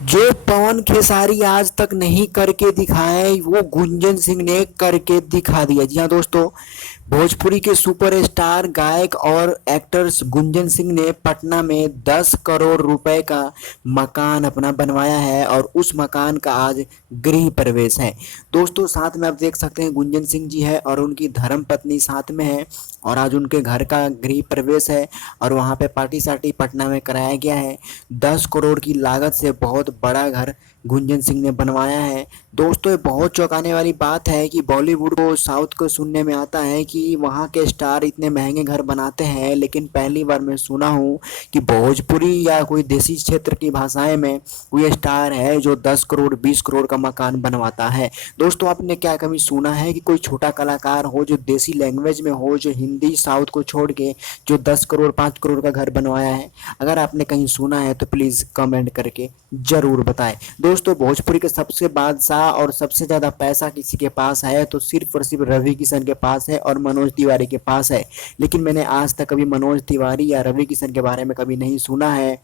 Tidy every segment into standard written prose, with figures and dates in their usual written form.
जो पवन खेसारी आज तक नहीं करके दिखाए वो गुंजन सिंह ने करके दिखा दिया। जी हाँ दोस्तों, भोजपुरी के सुपरस्टार गायक और एक्टर्स गुंजन सिंह ने पटना में 10 करोड़ रुपए का मकान अपना बनवाया है और उस मकान का आज गृह प्रवेश है। दोस्तों साथ में आप देख सकते हैं गुंजन सिंह जी है और उनकी धर्म पत्नी साथ में है और आज उनके घर का गृह प्रवेश है और वहाँ पे पार्टी सार्टी पटना में कराया गया है। 10 करोड़ की लागत से बहुत बड़ा घर गुंजन सिंह ने बनवाया है। दोस्तों ये बहुत चौंकाने वाली बात है कि बॉलीवुड को साउथ को सुनने में आता है कि वहाँ के स्टार इतने महंगे घर बनाते हैं, लेकिन पहली बार मैं सुना हूँ कि भोजपुरी या कोई देसी क्षेत्र की भाषाएं में कोई स्टार है जो 10 करोड़ 20 करोड़ का मकान बनवाता है। दोस्तों आपने क्या कभी सुना है कि कोई छोटा कलाकार हो जो देसी लैंग्वेज में हो, जो हिंदी साउथ को छोड़ के जो 10 करोड़ 5 करोड़ का घर बनवाया है? अगर आपने कहीं सुना है तो प्लीज़ कमेंट करके ज़रूर बताएं। दोस्तों भोजपुरी के सबसे बादशाह और सबसे ज़्यादा पैसा किसी के पास है तो सिर्फ और सिर्फ रवि किशन के पास है और मनोज तिवारी के पास है। लेकिन मैंने आज तक कभी मनोज तिवारी या रवि किशन के बारे में कभी नहीं सुना है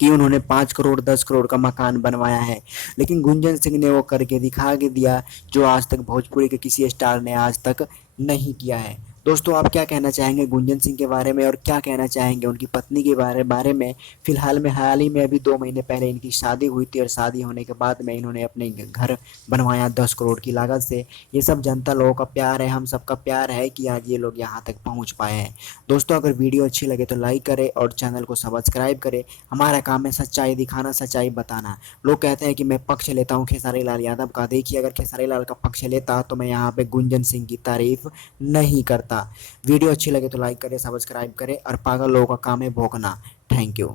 कि उन्होंने 5 करोड़ 10 करोड़ का मकान बनवाया है। लेकिन गुंजन सिंह ने वो करके दिखा के दिया जो आज तक भोजपुरी के किसी स्टार ने आज तक नहीं किया है। दोस्तों आप क्या कहना चाहेंगे गुंजन सिंह के बारे में और क्या कहना चाहेंगे उनकी पत्नी के बारे में? फिलहाल में हाल ही में अभी 2 महीने पहले इनकी शादी हुई थी और शादी होने के बाद में इन्होंने अपने घर बनवाया 10 करोड़ की लागत से। ये सब जनता लोगों का प्यार है, हम सबका प्यार है कि आज ये लोग यहाँ तक पहुँच पाए हैं। दोस्तों अगर वीडियो अच्छी लगे तो लाइक करें और चैनल को सब्सक्राइब करें। हमारा काम है सच्चाई दिखाना, सच्चाई बताना। लोग कहते हैं कि मैं पक्ष लेता हूँ खेसारी लाल यादव का। देखिए अगर खेसारी लाल का पक्ष लेता तो मैं यहाँ पे गुंजन सिंह की तारीफ नहीं करता। वीडियो अच्छी लगे तो लाइक करें, सब्सक्राइब करें और पागल लोगों का काम है भौंकना। Thank you.